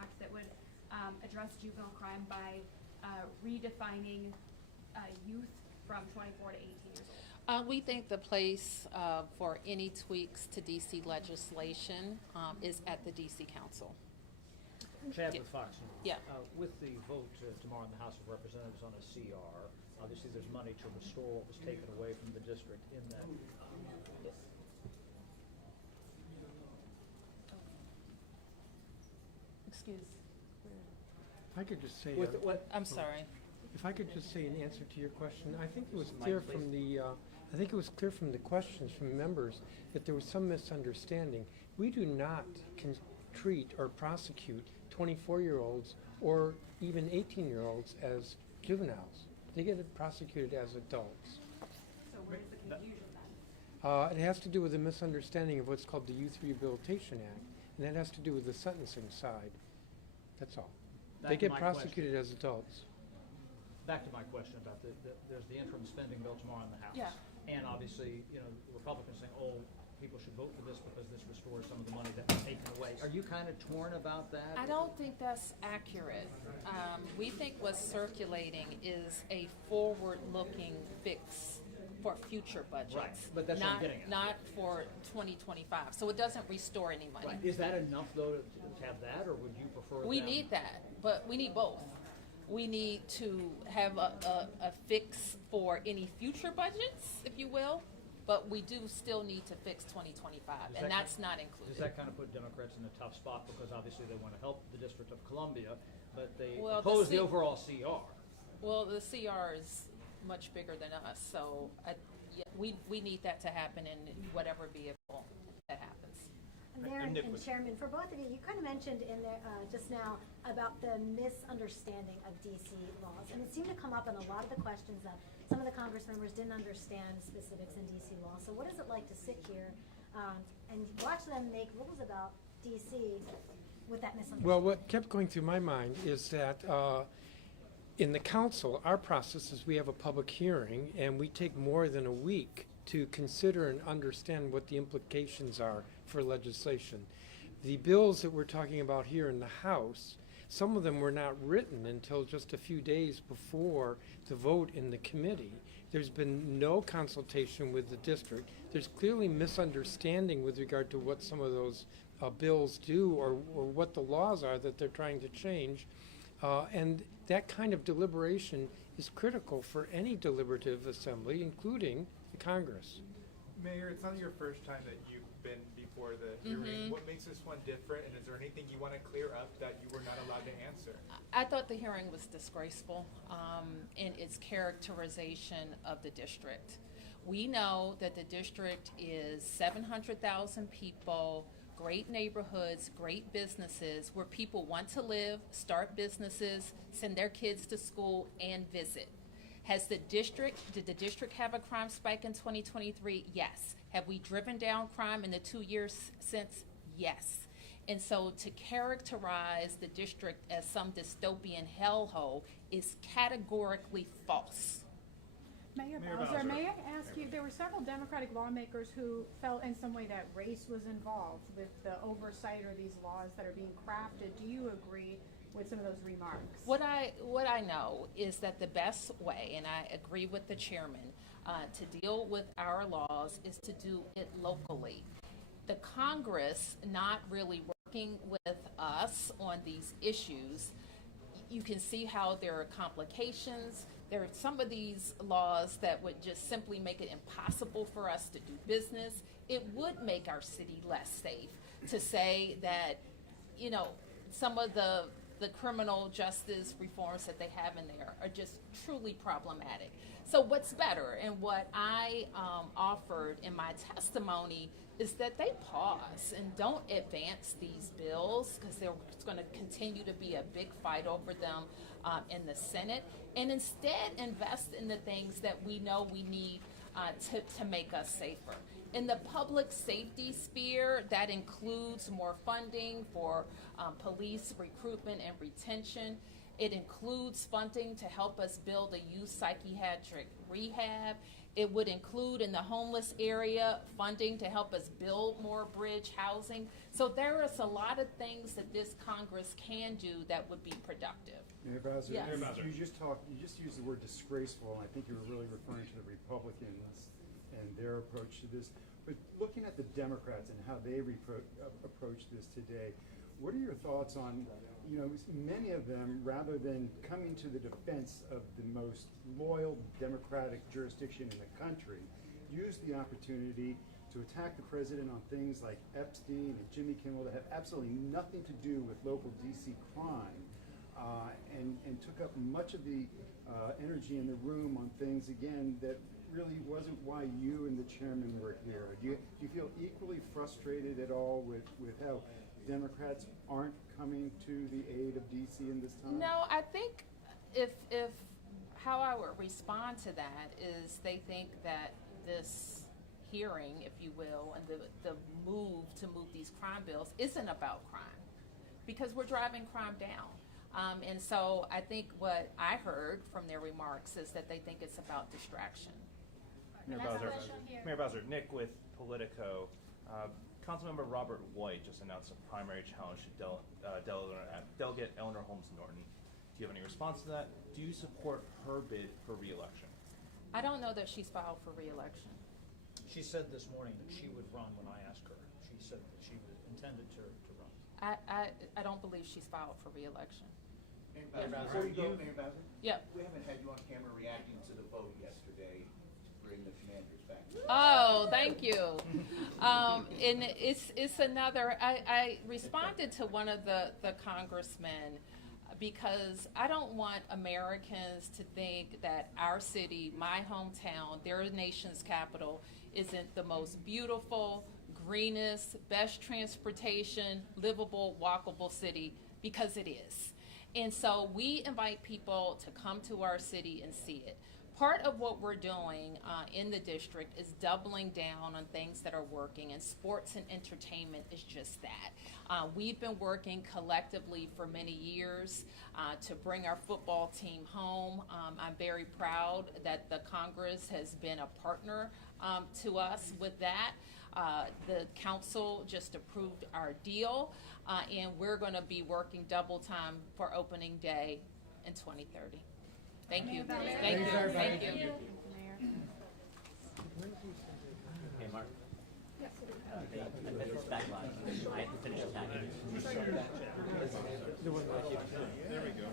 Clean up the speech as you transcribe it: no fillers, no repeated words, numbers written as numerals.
act that would address juvenile crime by redefining youth from 24 to 18 years old? We think the place for any tweaks to DC legislation is at the DC Council. Chad with Fox News. Yeah. With the vote tomorrow in the House of Representatives on a CR, obviously there's money to restore what was taken away from the district in that. Excuse. If I could just say, With what? I'm sorry. if I could just say in answer to your question, I think it was clear from the, I think it was clear from the questions from members that there was some misunderstanding. We do not treat or prosecute 24-year-olds or even 18-year-olds as juveniles. They get prosecuted as adults. So where's the confusion then? It has to do with a misunderstanding of what's called the Youth Rehabilitation Act, and that has to do with the sentencing side. That's all. They get prosecuted as adults. Back to my question about there's the interim spending bill tomorrow in the House. Yeah. And obviously, you know, the Republicans saying, oh, people should vote for this because this restores some of the money that was taken away. Are you kind of torn about that? I don't think that's accurate. We think what's circulating is a forward-looking fix for future budgets. Right, but that's what I'm getting at. Not for 2025. So it doesn't restore any money. Right. Is that enough, though, to have that, or would you prefer We them- need that, but we need both. We need to have a fix for any future budgets, if you will, but we do still need to fix 2025, and that's not included. Does that kind of put Democrats in a tough spot because obviously they want to help the District of Columbia, but they oppose the overall CR? Well, the CR is much bigger than us, so yeah, we need that to happen in whatever vehicle that happens. Mayor and Chairman, for both of you, you kind of mentioned in there just now about the misunderstanding of DC laws, and it seemed to come up in a lot of the questions that some of the Congress members didn't understand specifics in DC law. So what is it like to sit here and watch them make rules about DC with that misunderstanding? Well, what kept going through my mind is that in the council, our process is we have a public hearing and we take more than a week to consider and understand what the implications are for legislation. The bills that we're talking about here in the House, some of them were not written until just a few days before the vote in the committee. There's been no consultation with the district. There's clearly misunderstanding with regard to what some of those bills do or what the laws are that they're trying to change. And that kind of deliberation is critical for any deliberative assembly, including the Congress. Mayor, it's not your first time that you've been before the hearing. What makes this one different, and is there anything you want to clear up that you were not allowed to answer? I thought the hearing was disgraceful in its characterization of the district. We know that the district is 700,000 people, great neighborhoods, great businesses where people want to live, start businesses, send their kids to school, and visit. Did the district have a crime spike in 2023? Yes. Have we driven down crime in the 2 years since? Yes. And so to characterize the district as some dystopian hellhole is categorically false. Mayor Bowser, may I ask you, there were several Democratic lawmakers who felt in some way that race was involved with the oversight or these laws that are being crafted. Do you agree with some of those remarks? What I know is that the best way, and I agree with the chairman, to deal with our laws is to do it locally. The Congress not really working with us on these issues, you can see how there are complications. There are some of these laws that would just simply make it impossible for us to do business. It would make our city less safe to say that, you know, some of the criminal justice reforms that they have in there are just truly problematic. So what's better, and what I offered in my testimony, is that they pause and don't advance these bills because there's going to continue to be a big fight over them in the Senate, and instead invest in the things that we know we need to make us safer. In the public safety sphere, that includes more funding for police recruitment and retention. It includes funding to help us build a youth psychiatric rehab. It would include in the homeless area funding to help us build more bridge housing. So there is a lot of things that this Congress can do that would be productive. Mayor Bowser, Yes. you just used the word disgraceful, and I think you were really referring to the Republicans and their approach to this. But looking at the Democrats and how they approach this today, what are your thoughts on, many of them, rather than coming to the defense of the most loyal Democratic jurisdiction in the country, use the opportunity to attack the president on things like Epstein and Jimmy Kimmel that have absolutely nothing to do with local DC crime, and took up much of the energy in the room on things, again, that really wasn't why you and the chairman were here. Do you feel equally frustrated at all with how Democrats aren't coming to the aid of DC in this time? No, I think if how I would respond to that is they think that this hearing, if you will, and the move to move these crime bills isn't about crime, because we're driving crime down. And so I think what I heard from their remarks is that they think it's about distraction. Mayor Bowser, Nick with Politico. Councilmember Robert White just announced a primary challenge to Delegate Eleanor Holmes Norton. Do you have any response to that? Do you support her bid for re-election? I don't know that she's filed for re-election. She said this morning that she would run when I asked her. She said that she intended to run. I don't believe she's filed for re-election. Mayor Bowser, Mayor Bowser? Yep. We haven't had you on camera reacting to the vote yesterday to bring the Commanders back. Oh, thank you. And it's another, I responded to one of the congressmen because I don't want Americans to think that our city, my hometown, their nation's capital, isn't the most beautiful, greenest, best transportation, livable, walkable city, because it is. And so we invite people to come to our city and see it. Part of what we're doing in the district is doubling down on things that are working, and sports and entertainment is just that. We've been working collectively for many years to bring our football team home. I'm very proud that the Congress has been a partner to us with that. The council just approved our deal, and we're going to be working double time for opening day in 2030. Thank you. Thank you. Thank you. Hey, Mark. It's back live. I have to finish the package. The one that I keep- There we go.